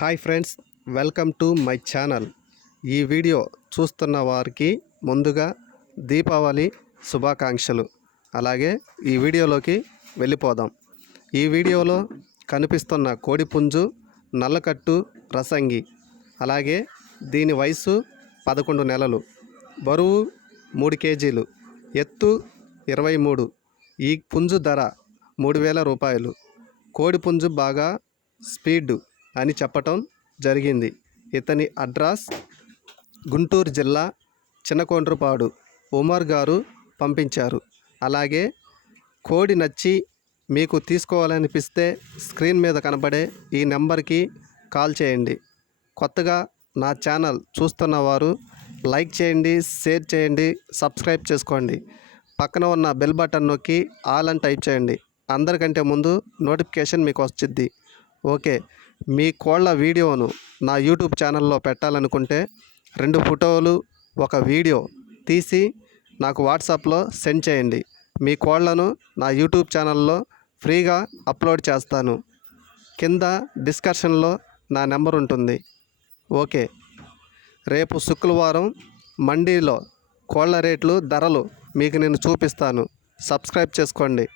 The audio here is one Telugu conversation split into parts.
Hi friends, welcome to my channel. ఈ వీడియో చూస్తున్న వారికి ముందుగా దీపావళి శుభాకాంక్షలు. అలాగే ఈ వీడియోలోకి వెళ్ళిపోదాం. ఈ వీడియోలో కనిపిస్తున్న కోడిపుంజు నల్లకట్టు రసంగి. అలాగే దీని వయసు 11 నెలలు, బరువు 3 కేజీలు, ఎత్తు 23. ఈ పుంజు ధర 3000 రూపాయలు. కోడిపుంజు బాగా స్పీడ్ అని చెప్పటం జరిగింది. ఇతని అడ్రస్ గుంటూరు జిల్లా చిన్నకొండ్రుపాడు. ఉమర్ గారు పంపించారు. అలాగే కోడి నచ్చి మీకు తీసుకోవాలనిపిస్తే స్క్రీన్ మీద కనబడే ఈ నెంబర్కి కాల్ చేయండి. కొత్తగా నా ఛానల్ చూస్తున్న వారు లైక్ చేయండి, షేర్ చేయండి, సబ్స్క్రైబ్ చేసుకోండి. పక్కన ఉన్న బెల్ బటన్ నొక్కి ఆల్ అని టైప్ చేయండి. అందరికంటే ముందు నోటిఫికేషన్ మీకు వచ్చిద్ది. ఓకే, మీ కోళ్ళ వీడియోను నా యూట్యూబ్ ఛానల్లో పెట్టాలనుకుంటే 2 ఫోటోలు, 1 వీడియో తీసి నాకు వాట్సాప్లో సెండ్ చేయండి. మీ కోళ్ళను నా యూట్యూబ్ ఛానల్లో ఫ్రీగా అప్లోడ్ చేస్తాను. కింద డిస్కషన్లో నా నెంబర్ ఉంటుంది. ఓకే, రేపు శుక్రవారం మండీలో కోళ్ళ రేట్లు, ధరలు మీకు నేను చూపిస్తాను. సబ్స్క్రైబ్ చేసుకోండి.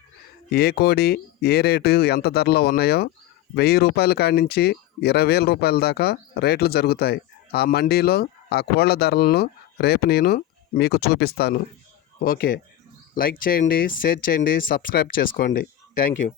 ఏ కోడి ఏ రేటు ఎంత ధరలో ఉన్నాయో 1000 రూపాయల కాడి నుంచి 20,000 రూపాయల దాకా రేట్లు జరుగుతాయి. ఆ మండీలో ఆ కోళ్ళ ధరలను రేపు నేను మీకు చూపిస్తాను. ఓకే, లైక్ చేయండి, షేర్ చేయండి, సబ్స్క్రైబ్ చేసుకోండి. Thank you.